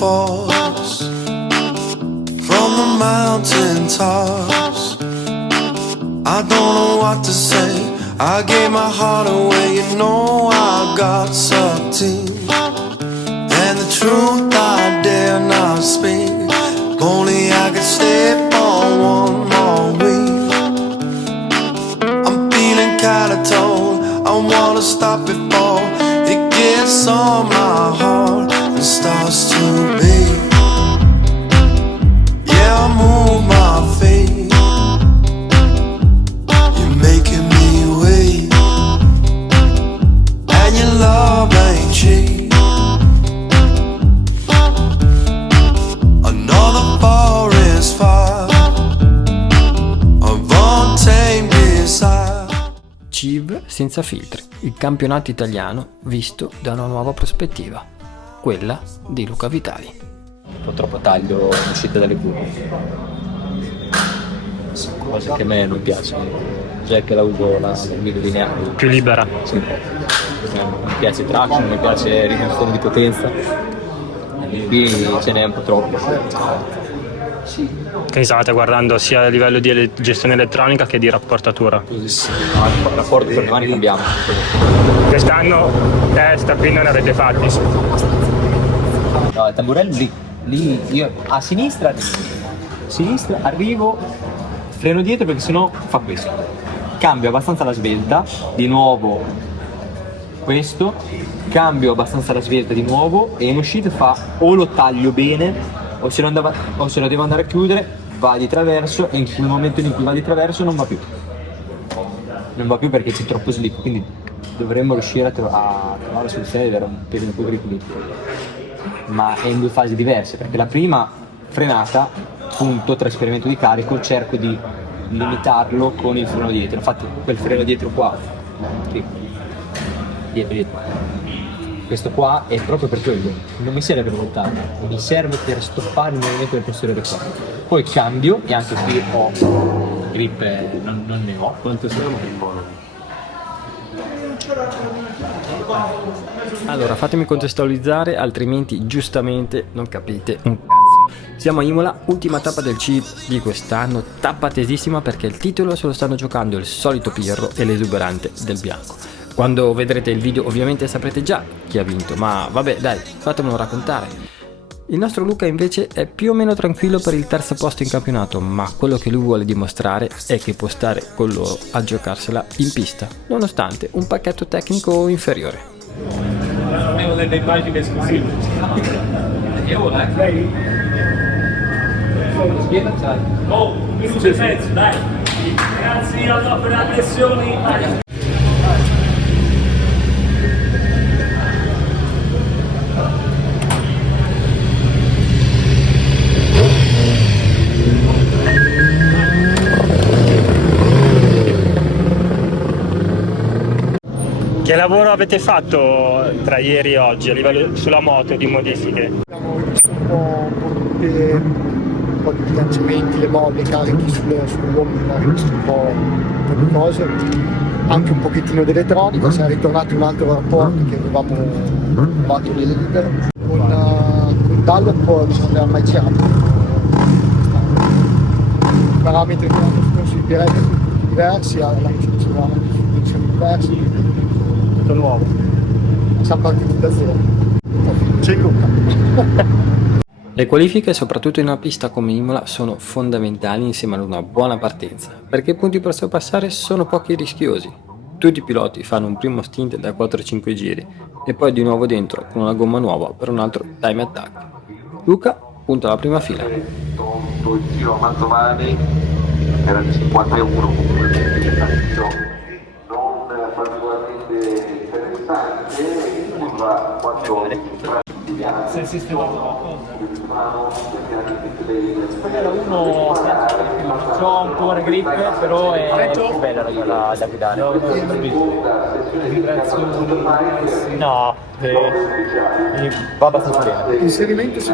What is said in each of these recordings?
falls from the mountain tops. I don't know what to say. I gave my heart away, you know I got sucked in. And the truth I dare not speak. Only I could stay for one more week. I'm feeling kinda told I wanna stop before it gets on my heart and starts to beat. Yeah, I move my feet. You're making me wait. And your love ain't cheap. Another forest fire of untamed desire. CIV senza filtri, il campionato italiano visto da una nuova prospettiva, quella di Luca Vitali. Un po' troppo taglio in uscita dalle curve, cosa che a me non piace, cioè che la uso la guida lineare. Più libera. Sì. Mi piace traction, mi piace riduzione di potenza, qui ce n'è un po' troppo. Quindi stavate guardando sia a livello di gestione elettronica che di rapportatura. No, il rapporto con le mani cambiamo. Quest'anno testa qui non avete fatti. No, il tamburello lì io a sinistra arrivo, freno dietro perché sennò fa questo. Cambio abbastanza la svelta, di nuovo questo, cambio abbastanza la svelta di nuovo e in uscita fa o lo taglio bene o se lo devo andare a chiudere va di traverso e in quel momento in cui va di traverso non va più perché c'è troppo slip, quindi dovremmo riuscire a trovare la soluzione di avere un peso un po' più equilibrato, ma è in due fasi diverse, perché la prima frenata, punto, trasferimento di carico, cerco di limitarlo con il freno dietro. Infatti quel freno dietro qua, dietro, questo qua è proprio per quello, non mi serve per voltare, mi serve per stoppare il movimento del posteriore qua. Poi cambio e anche qui ho grip, non ne ho. Quanto siamo in buono? Allora fatemi contestualizzare, altrimenti giustamente non capite un cazzo. Siamo a Imola, ultima tappa del CIV di quest'anno, tappa tesissima perché il titolo se lo stanno giocando il solito Pirro e l'esuberante Del Bianco. Quando vedrete il video ovviamente saprete già chi ha vinto, ma vabbè dai, fatemelo raccontare. Il nostro Luca invece è più o meno tranquillo per il terzo posto in campionato, ma quello che lui vuole dimostrare è che può stare con loro a giocarsela in pista, nonostante un pacchetto tecnico inferiore. Avevo delle immagini esclusive. Oh, minuto e mezzo, dai. Ragazzi, alla per aggressioni. Che lavoro avete fatto tra ieri e oggi a livello sulla moto di modifiche? Abbiamo visto un po' di bilanciamenti, le molle, i carichi sulle gomme, abbiamo visto un po' di cose, anche un pochettino di elettronica, siamo ritornati un altro rapporto che avevamo fatto nelle libere. Con Dallop bisogna mai chiaro. I parametri che hanno scorso i diretti sono tutti diversi, l'anno scorso avevamo condizioni diverse. Nuovo, siamo partiti da zero. C'è Luca. Le qualifiche, soprattutto in una pista come Imola, sono fondamentali insieme ad una buona partenza, perché i punti per sorpassare sono pochi e rischiosi. Tutti i piloti fanno un primo stint da 4-5 giri e poi di nuovo dentro con una gomma nuova per un altro time attack. Luca punta alla prima fila. Il giro a Mantovani era di 51, non particolarmente interessante, curva quando Se sistemato uno c'ho un power grip, però è più bella da guidare. No, va abbastanza bene. Inserimento si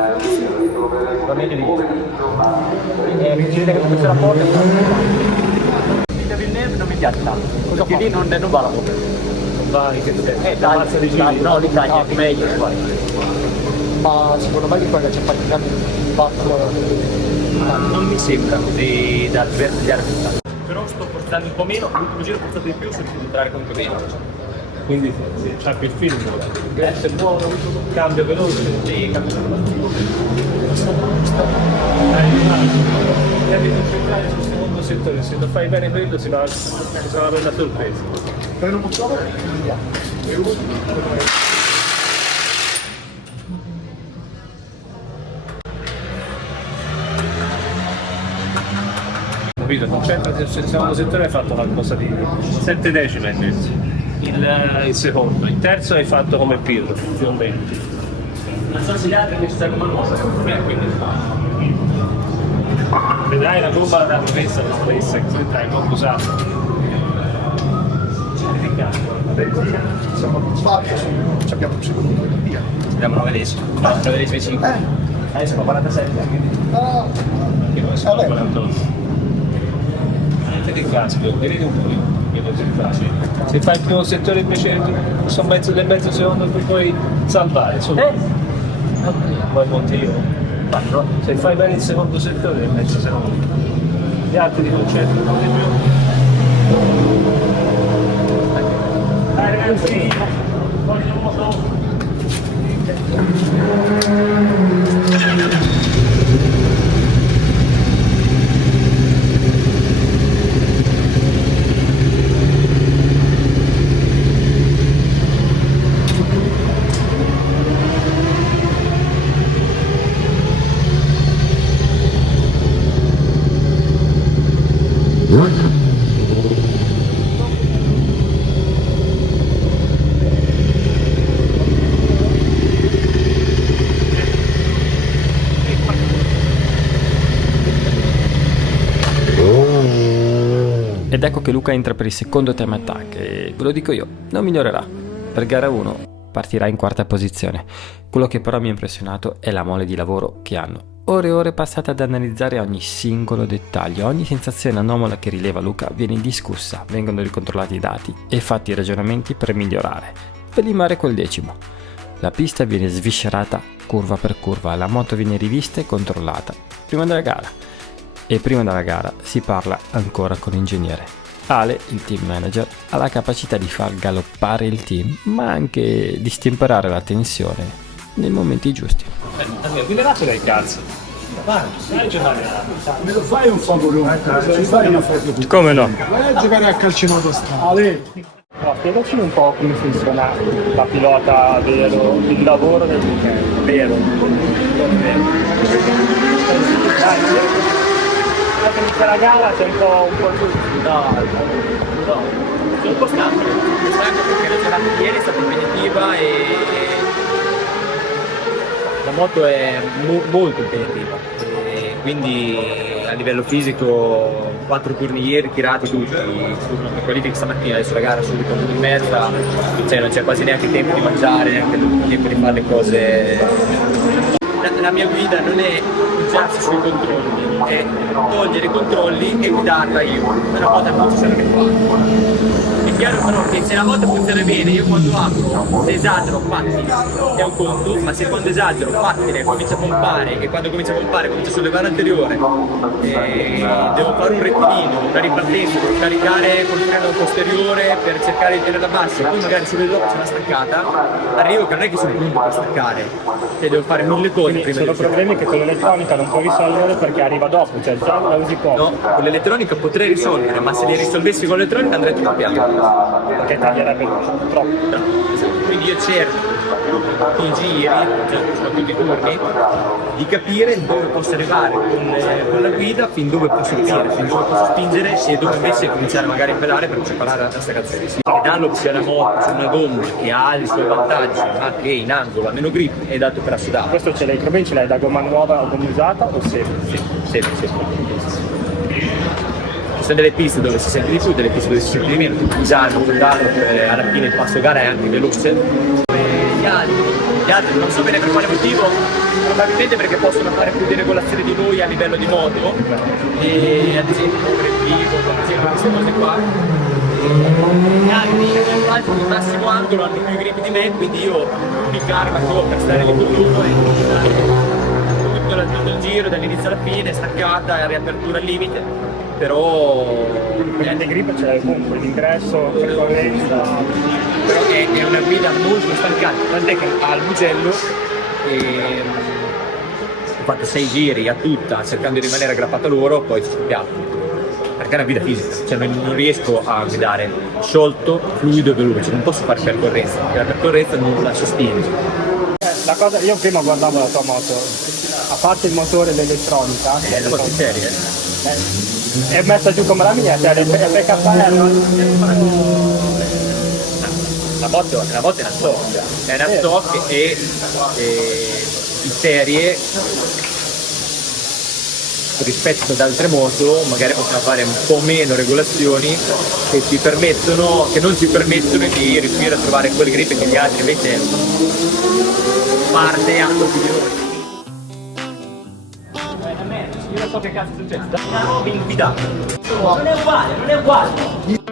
Va meglio di mi chiede che come c'è la porta non mi piace tanto, perché lì non va la moto. Va in che senso? Dai, no, li tagli, meglio. ma secondo me di quella c'è praticamente un impatto. Non mi sembra così da svertigliare tanto. Però sto portando un po' meno, l'ultimo giro ho portato di più, sono riuscito a entrare comunque bene. Quindi c'ha più il film, è buono, cambio veloce, sì, cambio veloce. Devi concentrare sul secondo settore, se lo fai bene quello si va una bella sorpresa. Per un motivo Capito? Concentrati sul secondo settore, hai fatto qualcosa di 7 decimi invece. Il secondo, il terzo hai fatto come Pirro, più o meno. Non so se gli altri invece sai come cosa, quindi vedrai la gomma da messa la stessa, che hai poco usato. siamo soddisfatti, abbiamo un secondo via. Abbiamo 9 5. Adesso sono 47, quindi. Che non sono 48. Che caspita, vedete un po', che non è facile. Se fai il primo settore invece sono mezzo secondo per poi salvare, insomma. Poi monti io. Se fai bene il secondo settore è mezzo secondo. Gli altri ti concentrano di più. Ragazzi, Ed ecco che Luca entra per il secondo time attack e ve lo dico io, non migliorerà. Per gara 1 partirà in quarta posizione. Quello che però mi ha impressionato è la mole di lavoro che hanno. Ore e ore passate ad analizzare ogni singolo dettaglio, ogni sensazione anomala che rileva Luca viene discussa, vengono ricontrollati i dati e fatti i ragionamenti per migliorare, per limare quel decimo. La pista viene sviscerata curva per curva, la moto viene rivista e controllata prima della gara. E prima della gara si parla ancora con l'ingegnere. Ale, il team manager, ha la capacità di far galoppare il team, ma anche di stemperare la tensione nei momenti giusti. quindi là c'è il cazzo. Me lo fai un favore? Ci fai una foto? Come no? Vai a giocare a calcio in autostrada. No, spiegaci un po' come funziona la pilota vero, il lavoro del weekend, vero. Quando inizia la gara c'è un po' giusto. No, sono un po' stanco perché la giornata di ieri è stata impegnativa e la moto è molto impegnativa, e quindi a livello fisico 4 turni ieri tirati tutti, turno per qualifica stamattina, adesso la gara subito in mezza, cioè non c'è quasi neanche tempo di mangiare, neanche tempo di fare le cose. La mia guida non è appoggiarsi sui controlli, è togliere i controlli e guidarla io. Una volta non ci sarebbe fatto. È chiaro però che se la volta funziona bene, io quando apro, se esagero pattino, è un conto, ma se quando esagero pattino, comincia a pompare, e quando comincia a pompare comincia a sollevare anteriore, devo fare un rettilineo, una ripartenza, devo caricare col freno posteriore per cercare di tenerla bassa, poi magari se vedo dopo c'è una staccata, arrivo che non è che sono pronto per staccare, e devo fare 1000 cose. Quindi sono problemi che con l'elettronica non puoi risolvere perché arriva dopo, cioè già la usi poco. No, con l'elettronica potrei risolvere, ma se li risolvessi con l'elettronica andrei tutto a piano. Perché taglierebbe troppo. Esatto. Quindi io cerco i giri, soprattutto i turni, di capire dove posso arrivare con la guida, fin dove posso tirare, fin dove posso spingere e dove invece cominciare magari a pedalare per preparare la staccazione. Danno che sia la moto su una gomma che ha i suoi vantaggi, ma che in angolo ha meno grip, è dato per assodare. Questo ce l'hai, i problemi ce l'hai da gomma nuova o gomma usata o sempre? Sempre. Ci sono delle piste dove si sente di più, delle piste dove si sente di meno, tipo Pisano, alla fine il passo gara è anche veloce. Gli altri non so bene per quale motivo, probabilmente perché possono fare più deregolazione di noi a livello di moto, e ad esempio muovere il vivo, ad esempio queste cose qua. gli altri di massimo angolo hanno più grip di me, quindi io mi carico per stare lì con loro e tutto il giro dall'inizio alla fine, staccata, riapertura al limite, però Niente grip c'è comunque l'ingresso, percorrenza. però è una guida molto stancante, tant'è che al Mugello ho fatto 6 giri a tutta cercando di rimanere aggrappato a loro, poi ci sono piatto perché è una guida fisica, cioè non riesco a guidare sciolto, fluido e veloce, non posso fare percorrenza, perché la percorrenza non la sostiene. La cosa, io prima guardavo la tua moto, a parte il motore l'elettronica, È una cosa seria, è messa giù come la mia, cioè è La moto è una stock, è una stock e in serie rispetto ad altre moto magari possiamo fare un po' meno regolazioni che non ci permettono di riuscire a trovare quel grip che gli altri invece parte hanno più di noi. Io non so che cazzo è successo, non è uguale.